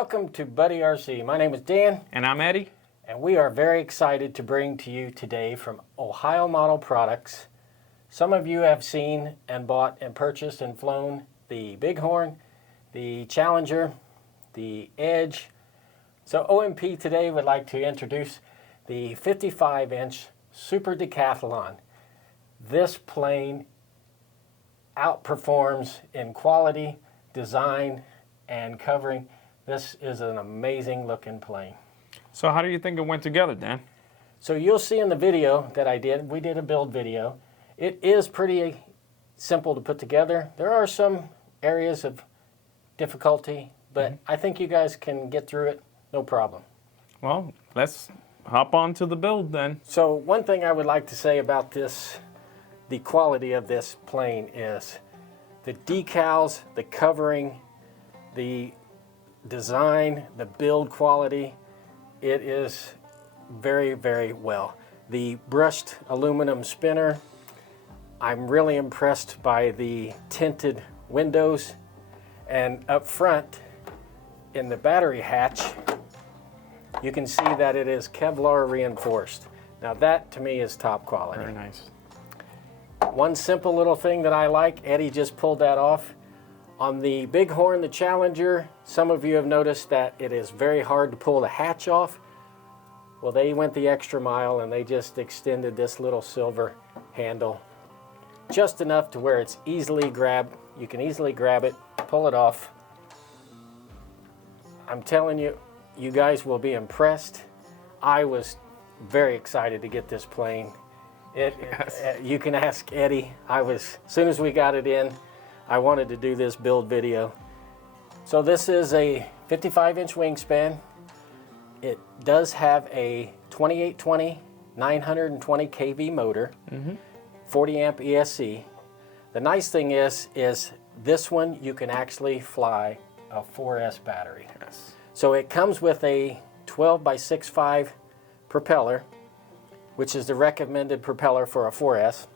Welcome to Buddy RC. My name is Dan. And I'm Eddie. And we are very excited to bring to you today from Ohio Model Products. Some of you have seen and bought and purchased and flown the Bighorn, the Challenger, the Edge. So OMP today would like to introduce the 55-inch Super Decathlon. This plane outperforms in quality, design, and covering. This is an amazing looking plane. So how do you think it went together, Dan? So you'll see in the video that I did, we did a build video. It is pretty simple to put together. There are some areas of difficulty, but I think you guys can get through it, no problem. Well, let's hop on to the build then. So one thing I would like to say about this, the quality of this plane is the decals, the covering, the design, the build quality. It is very, very well. The brushed aluminum spinner, I'm really impressed by the tinted windows, and up front in the battery hatch you can see that it is Kevlar reinforced. Now that to me is top quality. Very nice. One simple little thing that I like, Eddie just pulled that off. On the Bighorn, the Challenger, some of you have noticed that it is very hard to pull the hatch off. Well, they went the extra mile and they just extended this little silver handle just enough to where it's easily grabbed. You can easily grab it, pull it off. I'm telling you, you guys will be impressed. I was very excited to get this plane. You can ask Eddie. As soon as we got it in, I wanted to do this build video. So this is a 55-inch wingspan. It does have a 2820 920 kV motor, 40 amp ESC. The nice thing is this one you can actually fly a 4S battery. Yes. So it comes with a 12 by 6.5 propeller, which is the recommended propeller for a 4S.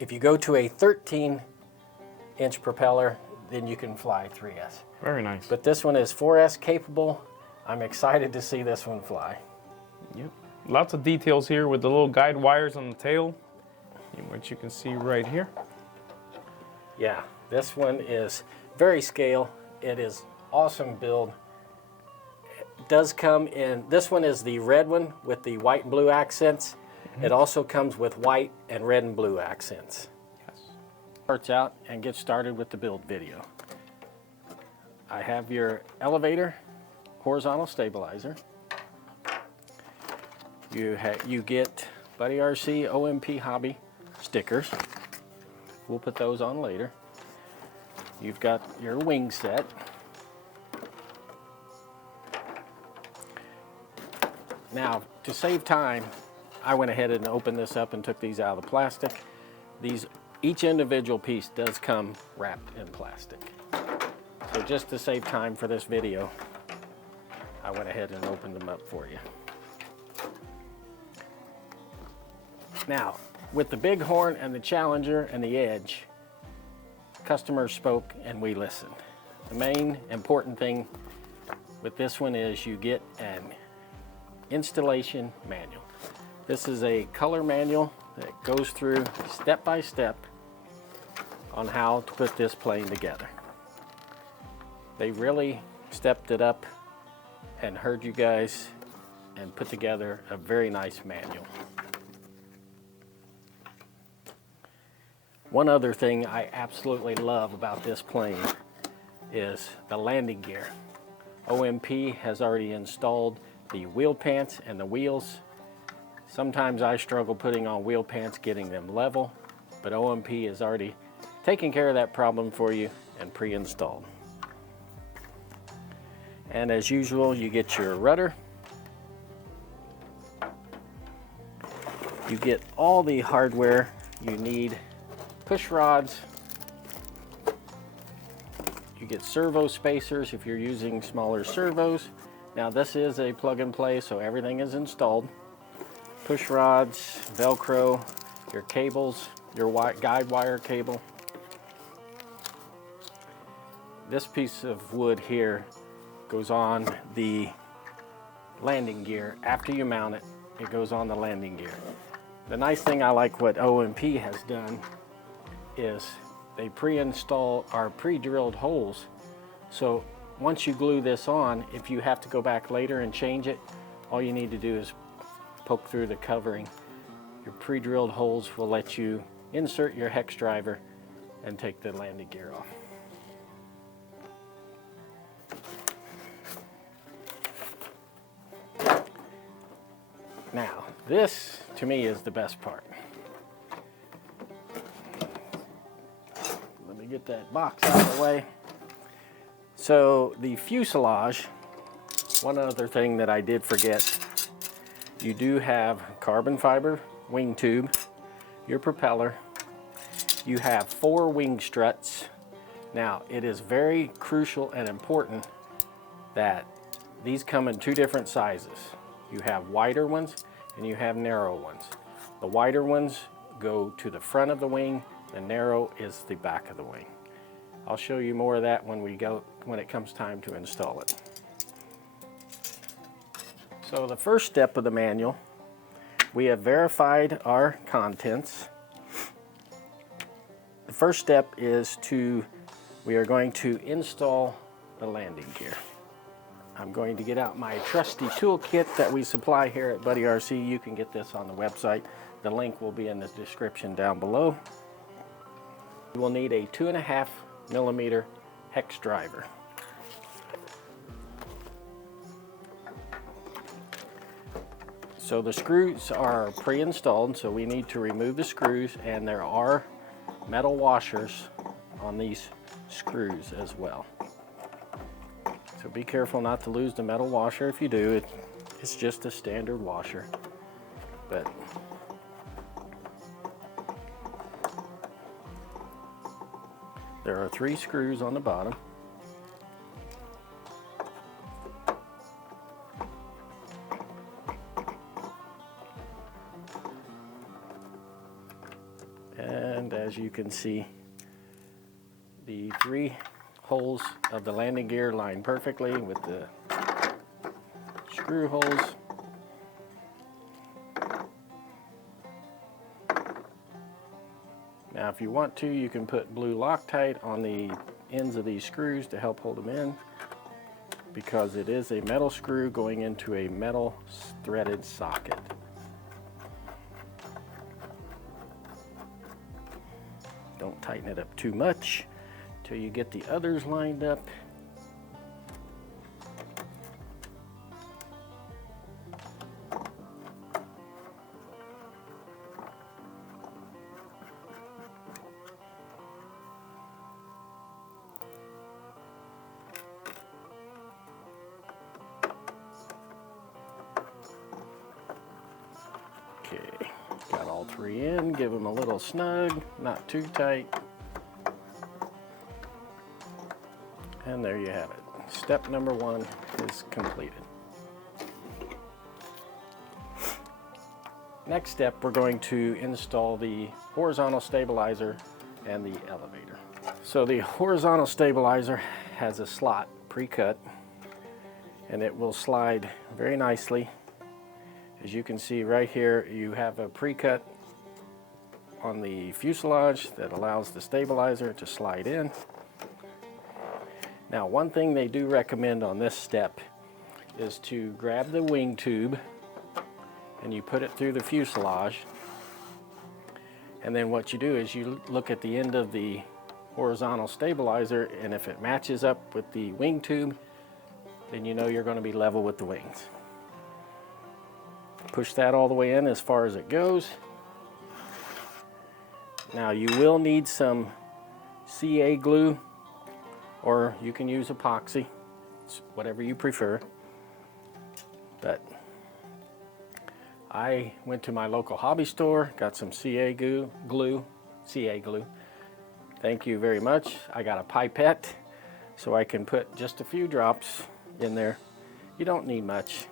If you go to a 13-inch propeller, then you can fly 3S. Very nice. But this one is 4S capable. I'm excited to see this one fly. Yep. Lots of details here with the little guide wires on the tail, which you can see right here. Yeah, this one is very scale. It is awesome build. It does come in, this one is the red one with the white and blue accents. It also comes with white and red and blue accents. Yes. Starts out and get started with the build video. I have your elevator, horizontal stabilizer. You get Buddy RC OMP Hobby stickers. We'll put those on later. You've got your wing set. Now, to save time, I went ahead and opened this up and took these out of the plastic. Each individual piece does come wrapped in plastic. So just to save time for this video, I went ahead and opened them up for you. Now, with the Bighorn and the Challenger and the Edge, customers spoke and we listened. The main important thing with this one is you get an installation manual. This is a color manual that goes through step by step on how to put this plane together. They really stepped it up and heard you guys and put together a very nice manual. One other thing I absolutely love about this plane is the landing gear. OMP has already installed the wheel pants and the wheels. Sometimes I struggle putting on wheel pants, getting them level, but OMP is already taking care of that problem for you and pre-installed. And as usual, you get your rudder. You get all the hardware you need. Push rods. You get servo spacers if you're using smaller servos. Now this is a plug and play, so everything is installed. Push rods, Velcro, your cables, your guide wire cable. This piece of wood here goes on the landing gear. After you mount it, it goes on the landing gear. The nice thing I like what OMP has done is they pre-install our pre-drilled holes. So once you glue this on, if you have to go back later and change it, all you need to do is poke through the covering. Your pre-drilled holes will let you insert your hex driver and take the landing gear off. Now, this to me is the best part. Let me get that box out of the way. So the fuselage, one other thing that I did forget, you do have carbon fiber wing tube, your propeller, you have 4 wing struts. Now, it is very crucial and important that these come in 2 different sizes. You have wider ones and you have narrow ones. The wider ones go to the front of the wing, the narrow is the back of the wing. I'll show you more of that when it comes time to install it. So the first step of the manual, we have verified our contents. The first step is we are going to install the landing gear. I'm going to get out my trusty toolkit that we supply here at Buddy RC. You can get this on the website. The link will be in the description down below. You will need a 2.5 millimeter hex driver. So the screws are pre-installed, so we need to remove the screws, and there are metal washers on these screws as well. So be careful not to lose the metal washer. If you do, it's just a standard washer. But there are 3 screws on the bottom. And as you can see, the 3 holes of the landing gear line perfectly with the screw holes. Now if you want to, you can put blue Loctite on the ends of these screws to help hold them in, because it is a metal screw going into a metal threaded socket. Don't tighten it up too much till you get the others lined up. Okay, got all 3 in, give them a little snug, not too tight. And there you have it. Step number 1 is completed. Next step, we're going to install the horizontal stabilizer and the elevator. So the horizontal stabilizer has a slot pre-cut, and it will slide very nicely. As you can see right here, you have a pre-cut on the fuselage that allows the stabilizer to slide in. Now, one thing they do recommend on this step is to grab the wing tube and you put it through the fuselage, and then what you do is you look at the end of the horizontal stabilizer, and if it matches up with the wing tube, then you know you're going to be level with the wings. Push that all the way in as far as it goes. Now you will need some CA glue, or you can use epoxy, it's whatever you prefer. But I went to my local hobby store, got some CA glue. Thank you very much. I got a pipette so I can put just a few drops in there. You don't need much.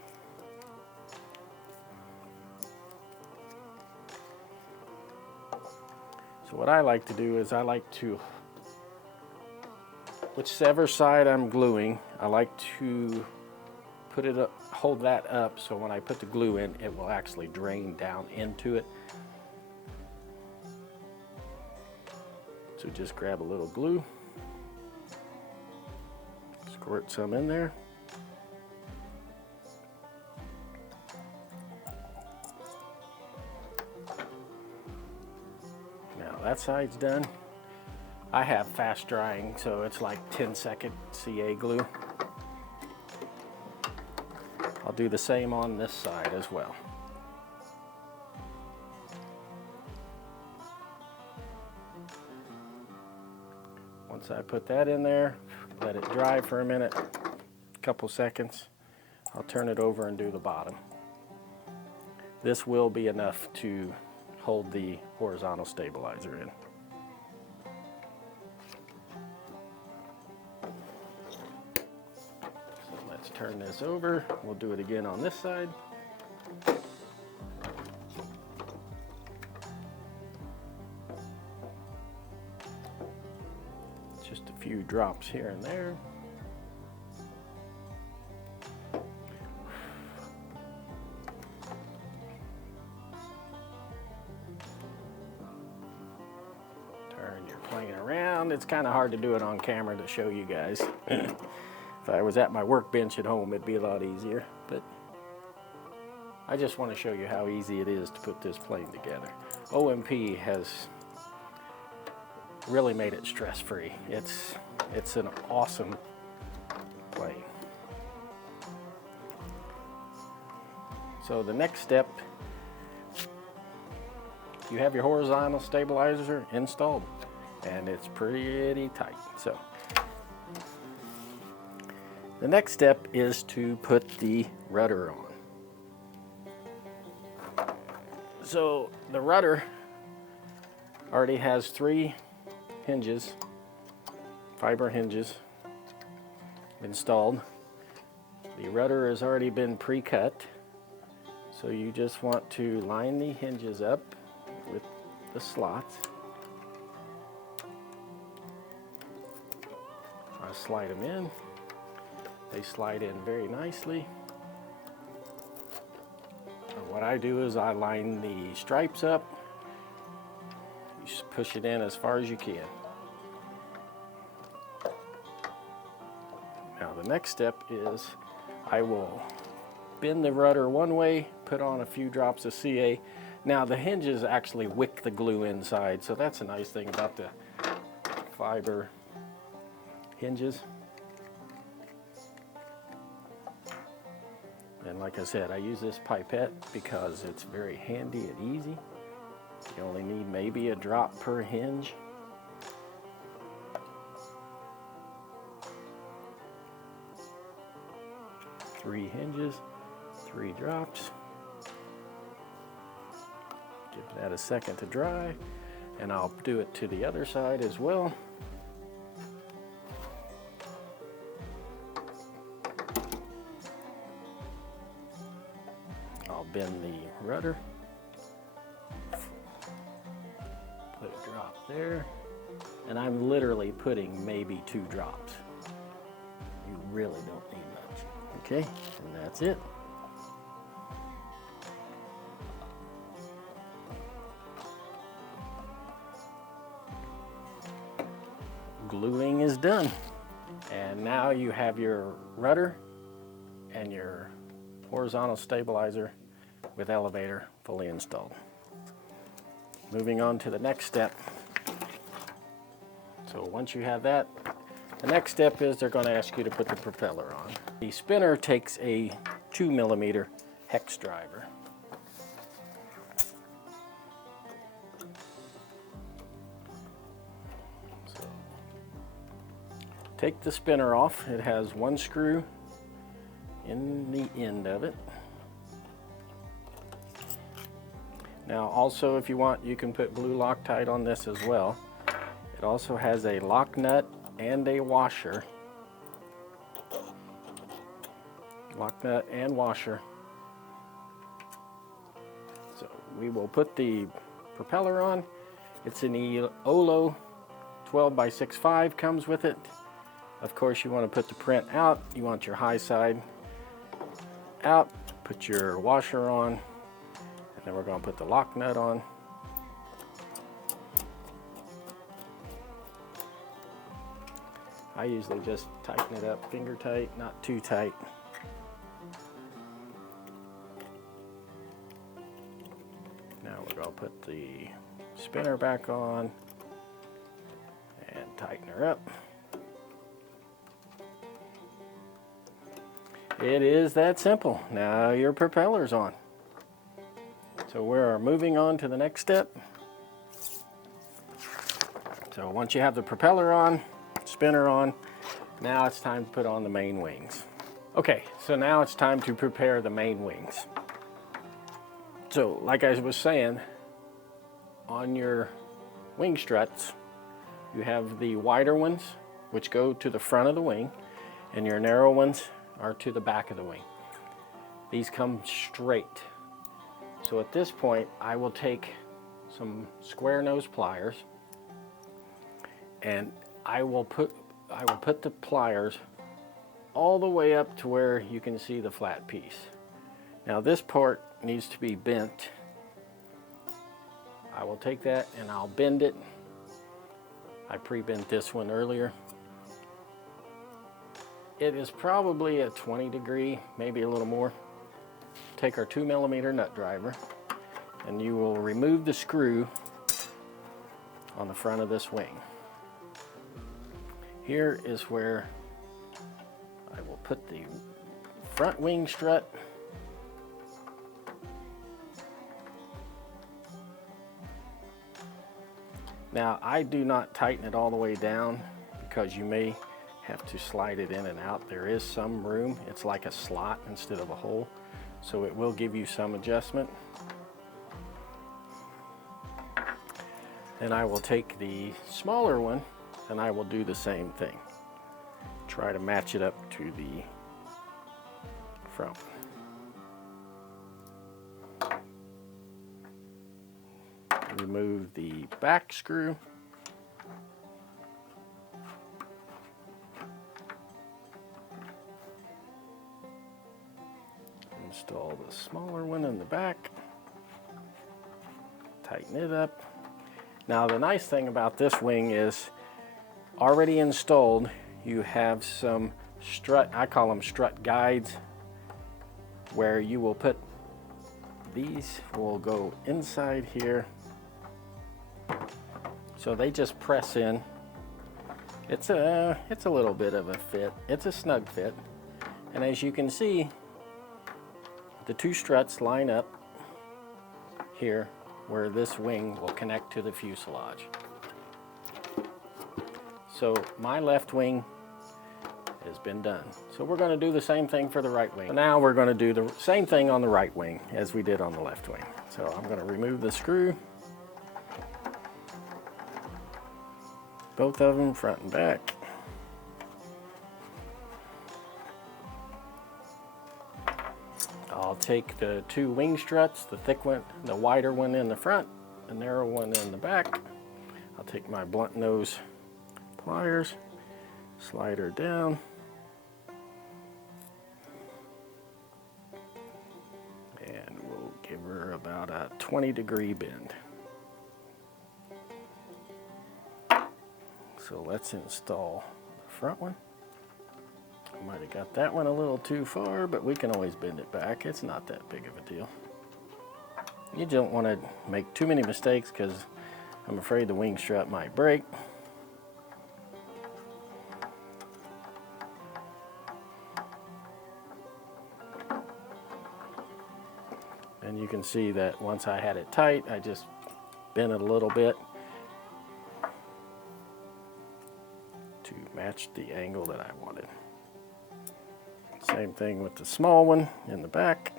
So what I like to do is I like to whichever side I'm gluing, I like to put it up, hold that up, so when I put the glue in, it will actually drain down into it. So just grab a little glue, squirt some in there. Now that side's done. I have fast drying, so it's like 10-second CA glue. I'll do the same on this side as well. Once I put that in there, let it dry for a minute, a couple seconds, I'll turn it over and do the bottom. This will be enough to hold the horizontal stabilizer in. So let's turn this over. We'll do it again on this side. Just a few drops here and there. Turn your plane around. It's kind of hard to do it on camera to show you guys. If I was at my workbench at home, it'd be a lot easier, but I just want to show you how easy it is to put this plane together. OMP has really made it stress-free. It's an awesome plane. So the next step, you have your horizontal stabilizer installed, and it's pretty tight. So the next step is to put the rudder on. So the rudder already has 3 hinges, fiber hinges installed. The rudder has already been pre-cut, so you just want to line the hinges up with the slots. I slide them in. They slide in very nicely. And what I do is I line the stripes up. You just push it in as far as you can. Now the next step is I will bend the rudder one way, put on a few drops of CA. Now the hinges actually wick the glue inside, so that's a nice thing about the fiber hinges. And like I said, I use this pipette because it's very handy and easy. You only need maybe a drop per hinge. Three hinges, 3 drops. Give that a second to dry, and I'll do it to the other side as well. I'll bend the rudder, put a drop there, and I'm literally putting maybe 2 drops. You really don't need much. Okay, and that's it. Gluing is done. And now you have your rudder and your horizontal stabilizer with elevator fully installed. Moving on to the next step. So once you have that, the next step is they're going to ask you to put the propeller on. The spinner takes a 2mm hex driver. So take the spinner off. It has 1 screw in the end of it. Now also, if you want, you can put blue Loctite on this as well. It also has a lock nut and a washer. Lock nut and washer. So we will put the propeller on. It's an Olo 12x6.5 comes with it. Of course, you want to put the print out. You want your high side out. Put your washer on, and then we're going to put the lock nut on. I usually just tighten it up finger tight, not too tight. Now we're going to put the spinner back on and tighten her up. It is that simple. Now your propeller's on. So we're moving on to the next step. So once you have the propeller on, spinner on, now it's time to put on the main wings. Okay, so now it's time to prepare the main wings. So like I was saying, on your wing struts, you have the wider ones, which go to the front of the wing, and your narrow ones are to the back of the wing. These come straight. So at this point, I will take some square nose pliers, and I will put the pliers all the way up to where you can see the flat piece. Now this part needs to be bent. I will take that and I'll bend it. I pre-bent this one earlier. It is probably a 20 degree, maybe a little more. Take our 2mm nut driver, and you will remove the screw on the front of this wing. Here is where I will put the front wing strut. Now I do not tighten it all the way down because you may have to slide it in and out. There is some room. It's like a slot instead of a hole, so it will give you some adjustment. Then I will take the smaller one and I will do the same thing. Try to match it up to the front. Remove the back screw. Install the smaller one in the back. Tighten it up. Now the nice thing about this wing is already installed, you have some strut, I call them strut guides, where you will put, these will go inside here. So they just press in. It's a little bit of a fit. It's a snug fit. And as you can see, the two struts line up here where this wing will connect to the fuselage. So my left wing has been done. So we're going to do the same thing for the right wing. Now we're going to do the same thing on the right wing as we did on the left wing. So I'm going to remove the screw. Both of them, front and back. I'll take the two wing struts, the thick one, the wider one in the front, the narrow one in the back. I'll take my blunt nose pliers, slide her down, and we'll give her about a 20-degree bend. So let's install the front one. I might have got that one a little too far, but we can always bend it back. It's not that big of a deal. You don't want to make too many mistakes because I'm afraid the wing strut might break. And you can see that once I had it tight, I just bent it a little bit to match the angle that I wanted. Same thing with the small one in the back.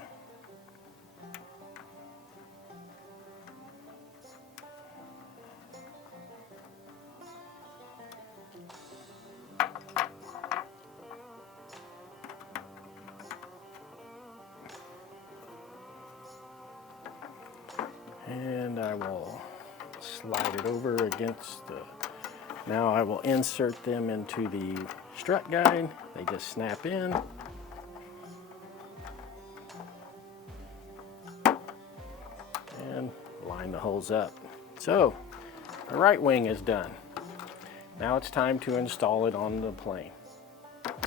And I will slide it over against the, now I will insert them into the strut guide, they just snap in. And line the holes up. So, the right wing is done. Now it's time to install it on the plane.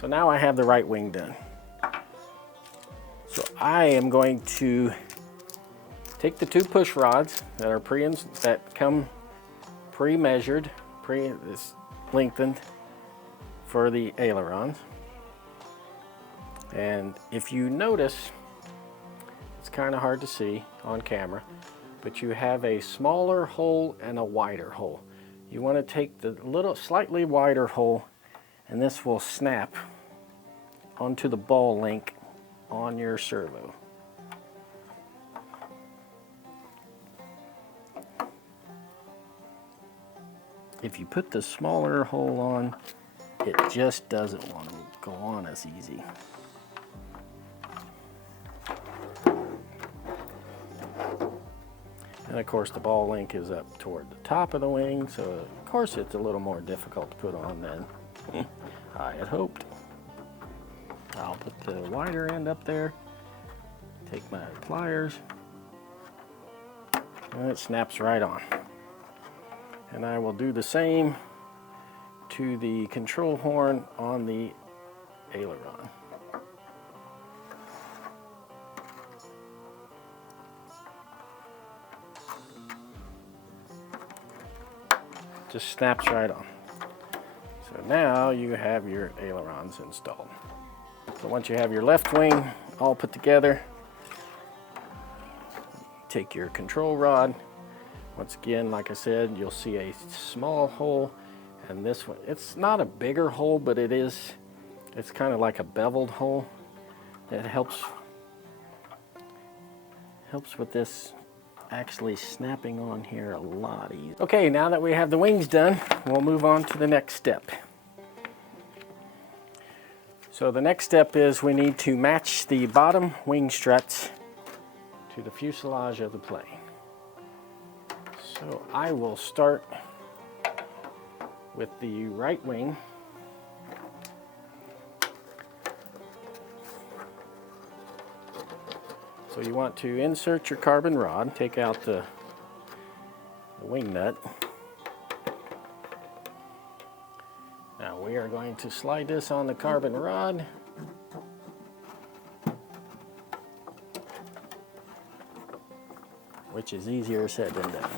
So now I have the right wing done. So I am going to take the 2 push rods that are come pre-measured, lengthened for the ailerons. And if you notice, it's kind of hard to see on camera, but you have a smaller hole and a wider hole. You want to take the slightly wider hole, and this will snap onto the ball link on your servo. If you put the smaller hole on, it just doesn't want to go on as easy. And of course the ball link is up toward the top of the wing, so of course it's a little more difficult to put on than I had hoped. I'll put the wider end up there, take my pliers, and it snaps right on. And I will do the same to the control horn on the aileron. Just snaps right on. So now you have your ailerons installed. So once you have your left wing all put together, take your control rod. Once again, like I said, you'll see a small hole, and this one, it's not a bigger hole, but it's kind of like a beveled hole that helps with this actually snapping on here a lot easier. Okay, now that we have the wings done, we'll move on to the next step. So the next step is we need to match the bottom wing struts to the fuselage of the plane. So I will start with the right wing. So you want to insert your carbon rod, take out the wing nut. Now we are going to slide this on the carbon rod. Which is easier said than done.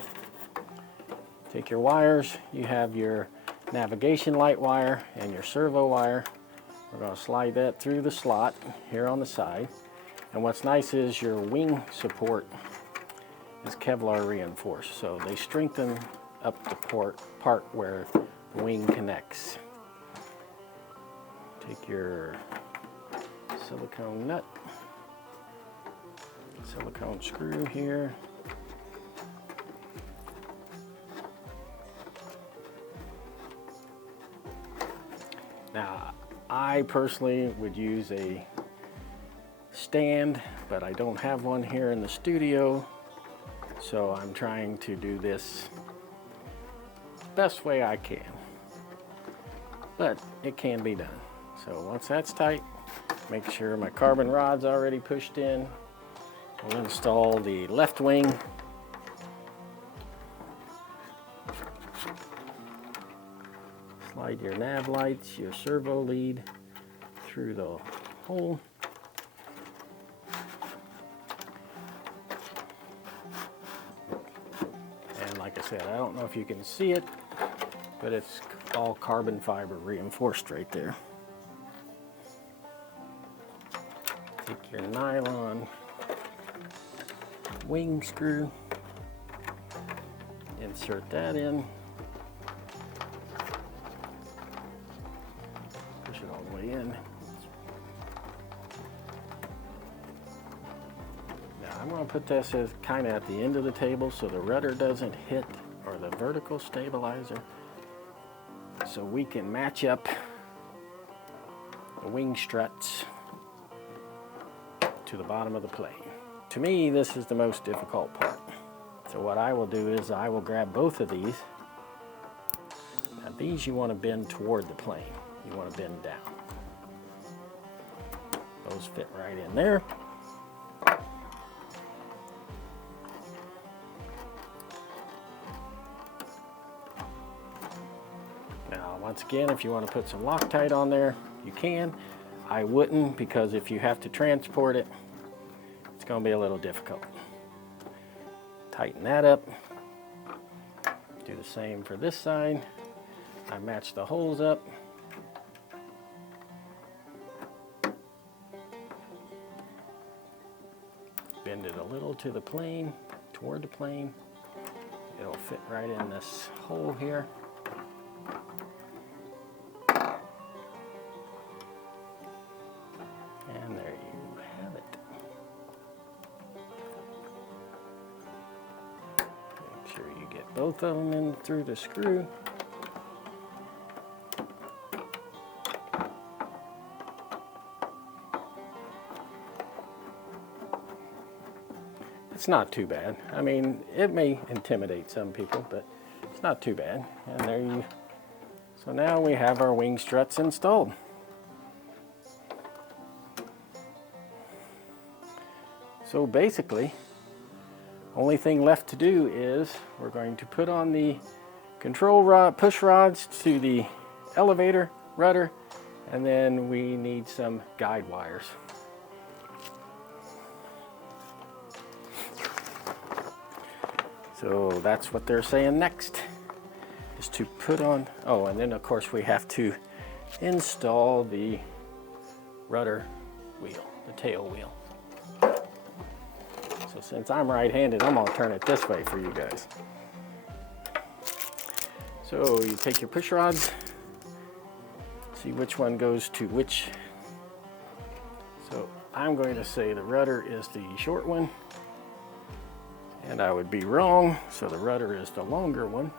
Take your wires, you have your navigation light wire and your servo wire. We're going to slide that through the slot here on the side. And what's nice is your wing support is Kevlar reinforced, so they strengthen up the part where the wing connects. Take your silicone nut, silicone screw here. Now, I personally would use a stand, but I don't have one here in the studio, so I'm trying to do this the best way I can. But it can be done. So once that's tight, make sure my carbon rod's already pushed in. We'll install the left wing. Slide your nav lights, your servo lead through the hole. And like I said, I don't know if you can see it, but it's all carbon fiber reinforced right there. Take your nylon wing screw, insert that in. Push it all the way in. Now I'm going to put this as kind of at the end of the table so the rudder doesn't hit, or the vertical stabilizer, so we can match up the wing struts to the bottom of the plane. To me, this is the most difficult part. So what I will do is I will grab both of these. Now these you want to bend toward the plane. you want to bend down. Those fit right in there. Now, once again, if you want to put some Loctite on there, you can. I wouldn't, because if you have to transport it, it's going to be a little difficult. Tighten that up. Do the same for this side. I match the holes up. Bend it a little to the plane, toward the plane. It'll fit right in this hole here. And there you have it. Make sure you get both of them in through the screw. It's not too bad. I mean, it may intimidate some people, but it's not too bad. And there you, so now we have our wing struts installed. So basically, only thing left to do is we're going to put on the control rod, push rods to the elevator, rudder, and then we need some guide wires. So that's what they're saying next, is to put on, oh, and then of course we have to install the rudder wheel, the tail wheel. So since I'm right-handed, I'm gonna turn it this way for you guys. So you take your push rods, see which one goes to which. So I'm going to say the rudder is the short one. And I would be wrong, so the rudder is the longer one.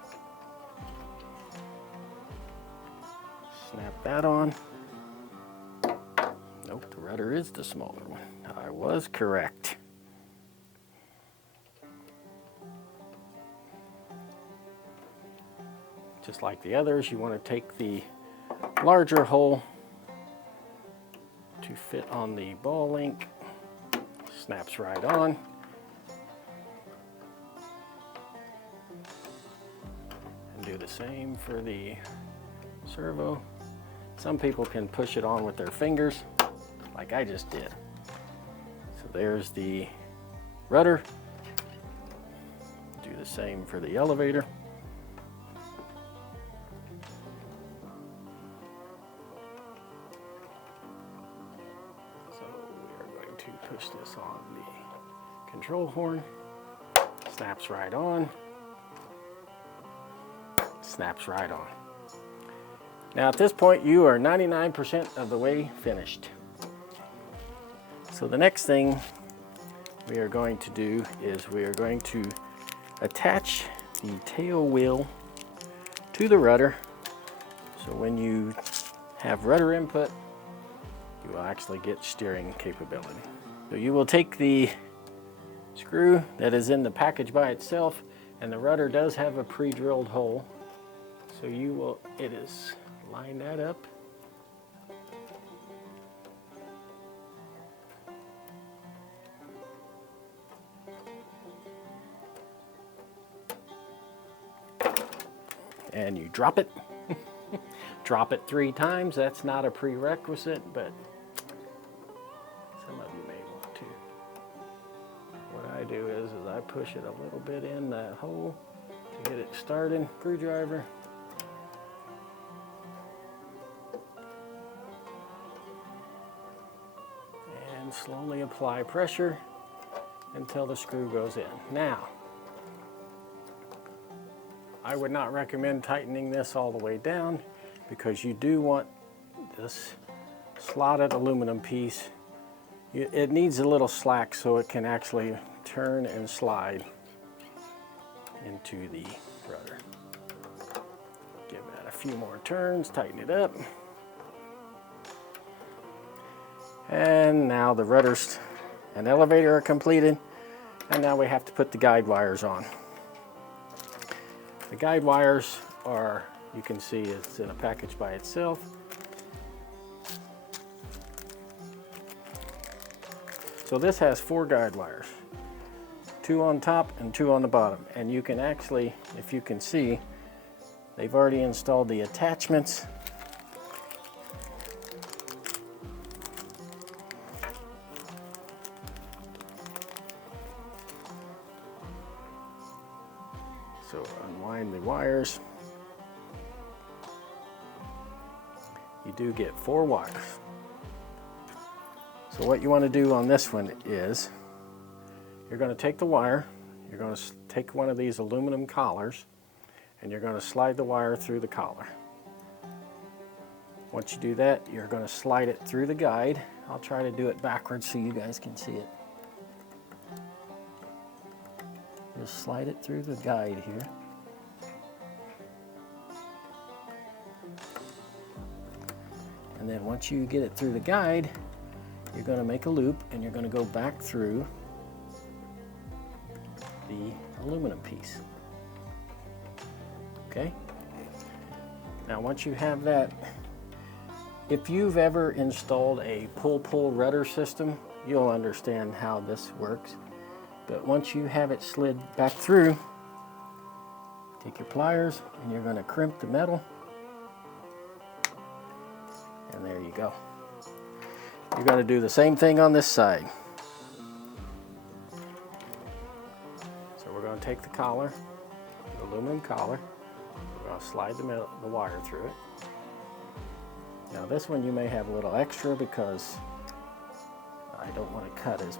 Snap that on. Nope, the rudder is the smaller one. I was correct. Just like the others, you want to take the larger hole to fit on the ball link. Snaps right on. Do the same for the servo. Some people can push it on with their fingers, like I just did. So there's the rudder. Do the same for the elevator. So we are going to push this on the control horn. Snaps right on. Snaps right on. Now at this point you are 99% of the way finished. So the next thing we are going to do is we are going to attach the tail wheel to the rudder. So when you have rudder input, you will actually get steering capability. So you will take the screw that is in the package by itself, and the rudder does have a pre-drilled hole. So you will, line that up. And you drop it. Drop it 3 times. That's not a prerequisite, but some of you may want to. What I do is I push it a little bit in that hole to get it started. Screwdriver. And slowly apply pressure until the screw goes in. Now, I would not recommend tightening this all the way down, because you do want this slotted aluminum piece. It needs a little slack so it can actually turn and slide into the rudder. Give that a few more turns, tighten it up. And now the rudders and elevator are completed. And now we have to put the guide wires on. The guide wires are, you can see it's in a package by itself. So this has 4 guide wires, 2 on top and 2 on the bottom. And you can actually, if you can see, they've already installed the attachments. So unwind the wires. You do get 4 wires. So what you want to do on this one is, you're going to take the wire, you're going to take one of these aluminum collars, and you're going to slide the wire through the collar. Once you do that, you're going to slide it through the guide. I'll try to do it backwards so you guys can see it. Just slide it through the guide here. And then once you get it through the guide, you're going to make a loop and you're going to go back through the aluminum piece. Okay? Now once you have that, if you've ever installed a pull-pull rudder system, you'll understand how this works. But once you have it slid back through, take your pliers and you're going to crimp the metal. And there you go. You're going to do the same thing on this side. So we're going to take the collar, the aluminum collar, we're going to slide the wire through it. Now this one you may have a little extra because I don't want to cut as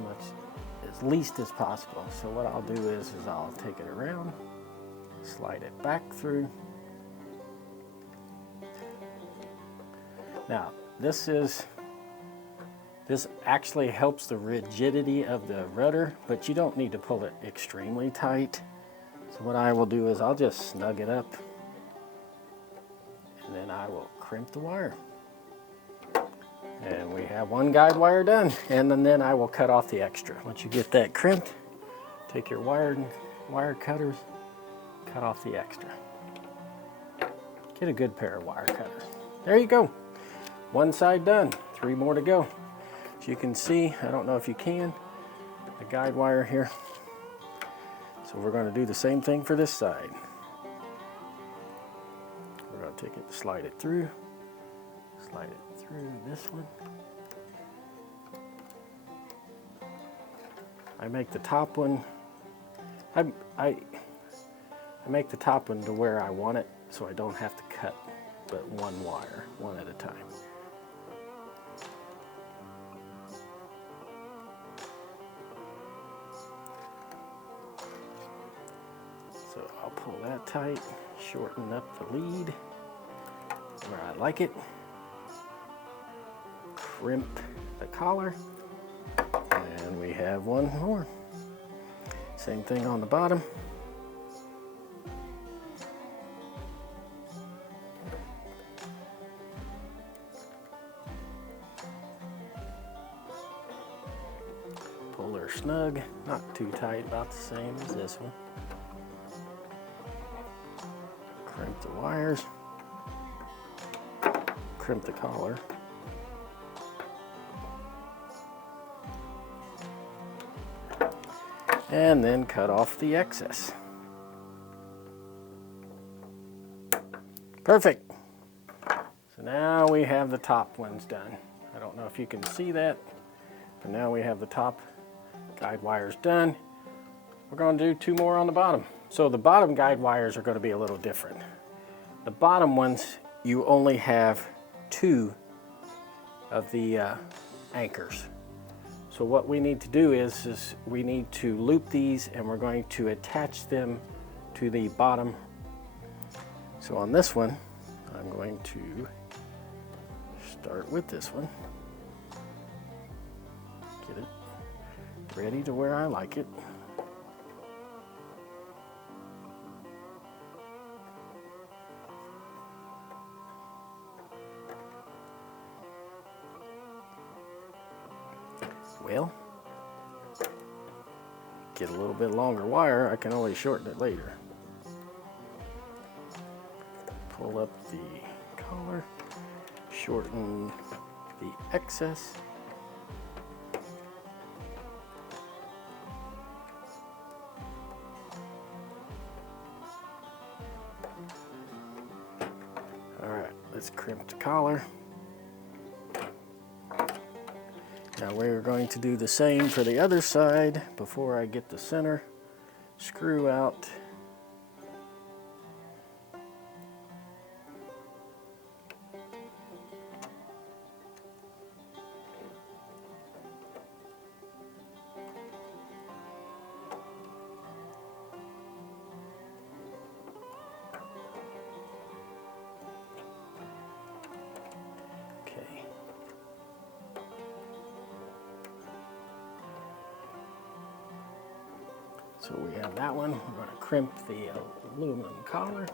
least as possible. So what I'll do is I'll take it around, slide it back through. Now this actually helps the rigidity of the rudder, but you don't need to pull it extremely tight. So what I will do is I'll just snug it up and then I will crimp the wire. And we have 1 guide wire done, and then I will cut off the extra. Once you get that crimped, take your wire cutters, cut off the extra. Get a good pair of wire cutters. There you go. 1 side done, 3 more to go. As you can see, I don't know if you can, the guide wire here. So we're going to do the same thing for this side. We're going to take it, slide it through this one. I make the top one, I make the top one to where I want it so I don't have to cut but 1 wire, 1 at a time. So I'll pull that tight, shorten up the lead where I like it. Crimp the collar, and we have 1 more. Same thing on the bottom. Pull her snug, not too tight, about the same as this one. Crimp the wires, crimp the collar. And then cut off the excess. Perfect. So now we have the top ones done. I don't know if you can see that, but now we have the top guide wires done. We're going to do 2 more on the bottom. So the bottom guide wires are going to be a little different. The bottom ones, you only have 2 of the anchors. So what we need to do is we need to loop these, and we're going to attach them to the bottom. So on this one, I'm going to start with this one. Get it ready to where I like it. Well, get a little bit longer wire, I can always shorten it later. Pull up the collar, shorten the excess. let's crimp the collar. Now we're going to do the same for the other side before I get the center screw out. So we have that one. We're going to crimp the aluminum collar.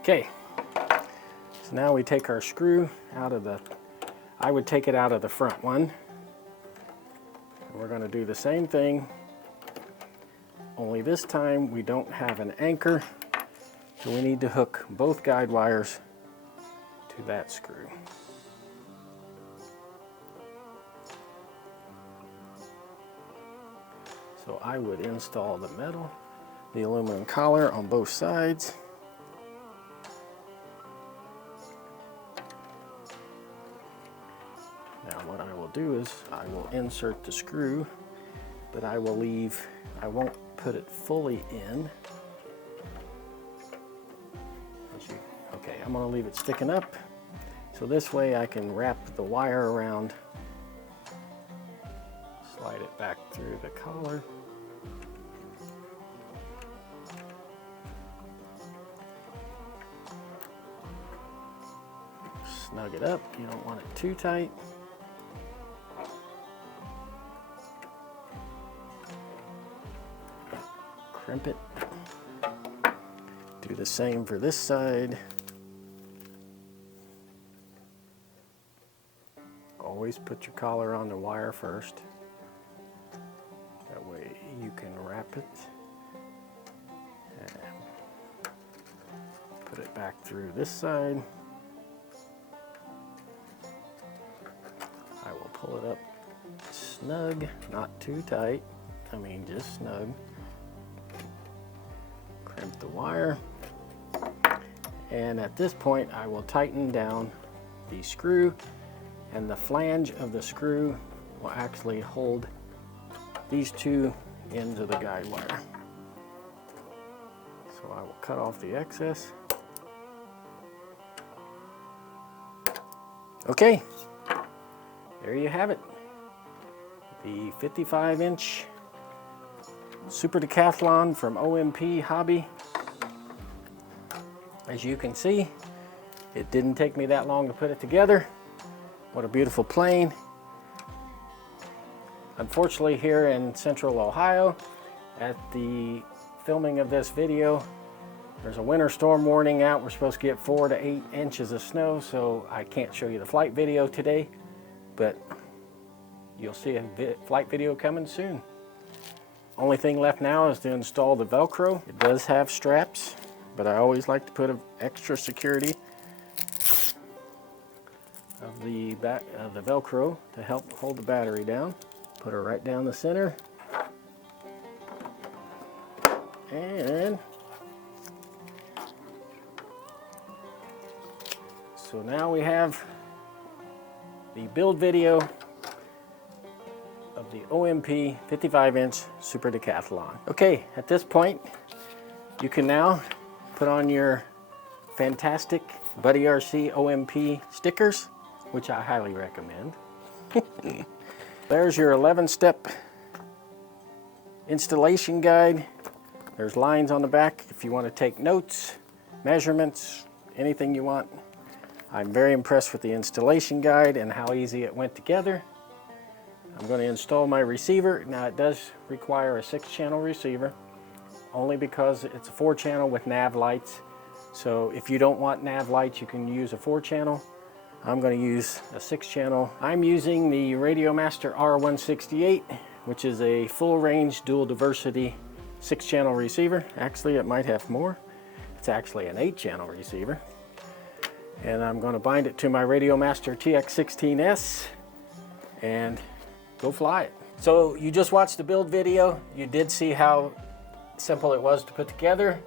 Okay, so now we take our screw out of the, I would take it out of the front one. And we're going to do the same thing, only this time we don't have an anchor, so we need to hook both guide wires to that screw. So I would install the metal, the aluminum collar on both sides. Now what I will do is I will insert the screw, but I will leave, I won't put it fully in. Okay, I'm going to leave it sticking up, so this way I can wrap the wire around, slide it back through the collar. Snug it up, you don't want it too tight. Crimp it. Do the same for this side. Always put your collar on the wire first. That way you can wrap it and put it back through this side. I will pull it up snug, not too tight. I mean, just snug. Crimp the wire. And at this point, I will tighten down the screw, and the flange of the screw will actually hold these two ends of the guide wire. So I will cut off the excess. Okay, there you have it. The 55-inch Super Decathlon from OMP Hobby. As you can see, it didn't take me that long to put it together. What a beautiful plane. Unfortunately, here in central Ohio, at the filming of this video, there's a winter storm warning out. We're supposed to get 4 to 8 inches of snow, so I can't show you the flight video today, but you'll see a flight video coming soon. Only thing left now is to install the Velcro. It does have straps, but I always like to put an extra security of the Velcro to help hold the battery down. Put her right down the center. And so now we have the build video of the OMP 55-inch Super Decathlon. Okay, at this point, you can now put on your fantastic Buddy RC OMP stickers, which I highly recommend. There's your 11-step installation guide. There's lines on the back if you want to take notes, measurements, anything you want. I'm very impressed with the installation guide and how easy it went together. I'm going to install my receiver. Now it does require a 6-channel receiver, only because it's a 4-channel with nav lights. So if you don't want nav lights, you can use a 4-channel. I'm going to use a 6-channel. I'm using the Radiomaster R168, which is a full range dual diversity 6-channel receiver. Actually, it might have more. It's actually an 8-channel receiver. And I'm going to bind it to my Radiomaster TX16S and go fly it. So you just watched the build video. You did see how simple it was to put together.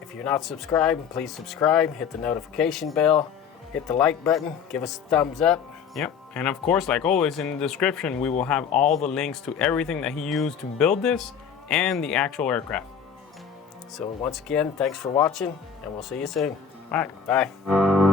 If you're not subscribed, please subscribe, hit the notification bell, hit the like button, give us a thumbs up. Yep, and of course, like always in the description, we will have all the links to everything that he used to build this and the actual aircraft. So once again, thanks for watching, and we'll see you soon. Bye. Bye.